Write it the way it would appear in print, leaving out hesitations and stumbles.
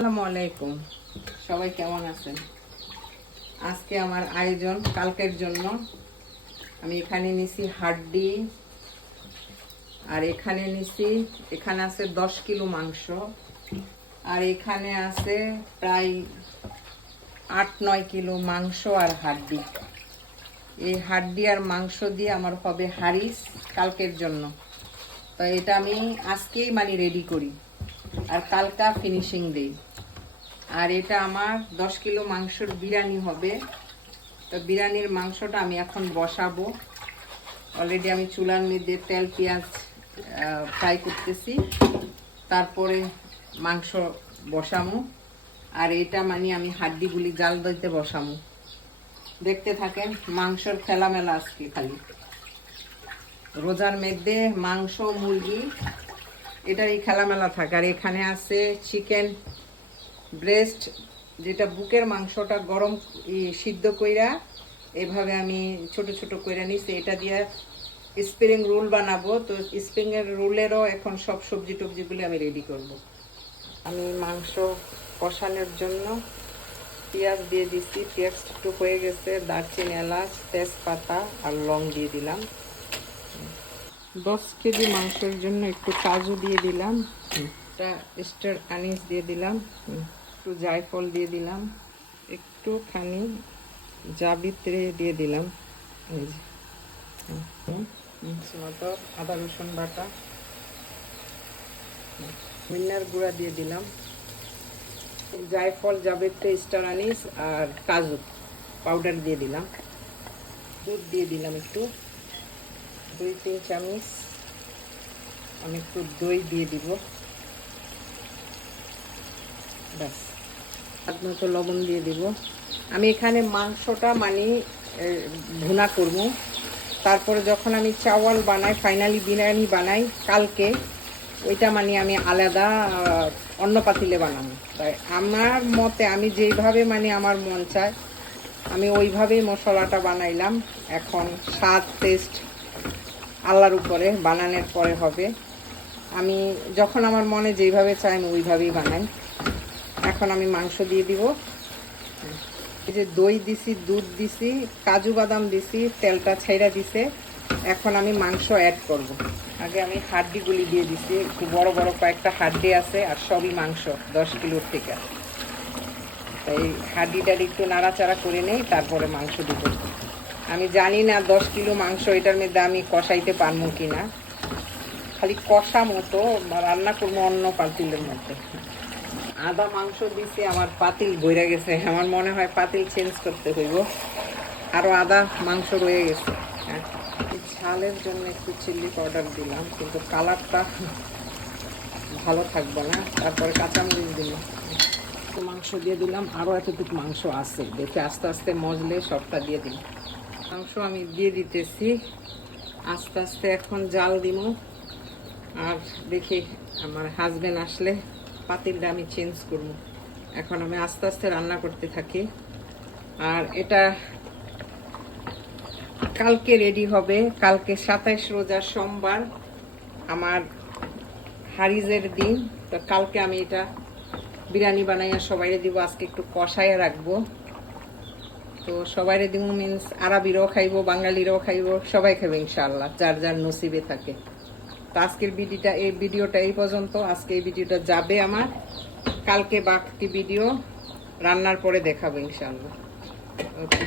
আসসালামু আলাইকুম, সবাই কেমন আছেন? আজকে আমার আয়োজন কালকের জন্য। আমি এখানে নিছি হাড্ডি, আর এখানে নিছি, এখানে আছে 10 কিলো মাংস, আর এখানে আছে প্রায় 8-9 কিলো মাংস আর হাড্ডি। এই হাড্ডি আর মাংস দিয়ে আমার হবে হারিস কালকের জন্য। তো এটা আমি আজকেই রেডি করি আর কালকা ফিনিশিং দেই। আর এটা আমার 10 কিলো মাংসের বিরিয়ানি হবে। তো বিরিয়ানির মাংসটা আমি এখন বসাবো। অলরেডি আমি চুলার মধ্যে তেল পেঁয়াজ ফ্রাই করতেছি, তারপরে মাংস বসামু। আর এটা আমি হাড্ডিগুলি জাল দিতে বসামু। দেখতে থাকেন, মাংসর খেলামেলা আজকে খালি। রোজার মধ্যে মাংস মুরগি এটারই খেলামেলা থাকে। আর এখানে আছে চিকেন ব্রেস্ট, যেটা বুকের মাংসটা গরম সিদ্ধ কইরা এভাবে আমি ছোট ছোট কইরা নিছি। এটা দিয়ে স্প্রিং রোল বানাবো। তো স্প্রিং এর রোলেরও এখন সব সবজি টবজিগুলি আমি রেডি করব। আমি মাংস কষানোর জন্য পেঁয়াজ দিয়ে দিচ্ছি। পেঁয়াজ একটু হয়ে গেছে, দারচিনি, এলাচ, তেজপাতা আর লং দিয়ে দিলাম। 10 কেজি মাংসের জন্য একটু কাজু দিয়ে দিলাম, একটা স্টার আনিস দিয়ে দিলাম, একটু জায়ফল দিয়ে দিলাম, একটুখানি জাবিত্রি দিয়ে দিলাম, এই যে মতো আদা রসুন বাটা, ধনিয়ার গুঁড়া দিয়ে দিলাম, জায়ফল, জাবিত্রি, স্টার আনিস আর কাজু পাউডার দিয়ে দিলাম। দুধ দিয়ে দিলাম একটু, 2-3 চামচ। আমি একটু দই দিয়ে দিব, ব্যাস। স্বাদ মতো লবণ দিয়ে দিব। আমি এখানে মাংসটা ভুনা করব। তারপরে যখন আমি চাওয়াল বানাই, ফাইনালি বিরিয়ানি বানাই কালকে, ওইটা আমি আলাদা অন্য পাতিলে বানাবো। তাই আমার মতে আমি যেইভাবে আমার মন চায় আমি ওইভাবেই মশলাটা বানাইলাম। এখন স্বাদ টেস্ট আল্লাহর উপরে, বানানোর পরে হবে। আমি যখন আমার মনে যেইভাবে চাই আমি ওইভাবেই বানাই। এখন আমি মাংস দিয়ে দিব। এই যে দই দিছি, দুধ দিছি, কাজু বাদাম দিছি, তেলটা ছেড়া দিছে। এখন আমি মাংস অ্যাড করব। আগে আমি হাড্ডিগুলি দিয়ে দিছি, একটু বড় বড় কয়েকটা হাড্ডি আছে, আর সবই মাংস 10 কিলোর থেকে। এই হাড্ডিটা একটু নাড়াচাড়া করে নেই, তারপরে মাংস দিব। আমি জানি না 10 কিলো মাংস এটার মধ্যে আমি কষাইতে পারবো কিনা। খালি কষা মতো রান্না করবো অন্য পাতিলের মধ্যে। আদা মাংস দিছি, আমার পাতিল বইরা গেছে। আমার মনে হয় পাতিল চেঞ্জ করতে হইব, আরো আদা মাংস রয়ে গেছে। ঝালের জন্য একটু চিলি পাউডার দিলাম, কিন্তু কালারটা ভালো থাকবে না। তারপরে কাঁচামরিচ দিলাম, মাংস দিয়ে দিলাম। আরো এতটুকু মাংস আছে, দেখে আস্তে আস্তে মজলে সবটা দিয়ে দিলাম। মাংস আমি দিয়ে দিতেছি আস্তে আস্তে। এখন জাল দিব, আর দেখি আমার হাজবেন্ড আসলে পাতিলটা আমি চেঞ্জ করব। এখন আমি আস্তে আস্তে রান্না করতে থাকি। আর এটা কালকে রেডি হবে। কালকে 27 রোজার সোমবার, আমার হারিজের দিন। তো কালকে আমি এটা বিরিয়ানি বানাইয়া সবাইরে দিব। আজকে একটু কষাইয়া রাখবো। তো সবাইরে দিব মিন্স আরবিরাও খাইব, বাঙালিরাও খাইব, সবাই খাইব ইনশাআল্লাহ, যার যার নসিবে থাকে। তো আজকের ভিডিওটা এই পর্যন্ত। আজকে এই ভিডিওটা যাবে আমার, কালকে বাকি ভিডিও রান্নার পরে দেখাবো ইনশাআল্লাহ। ওকে।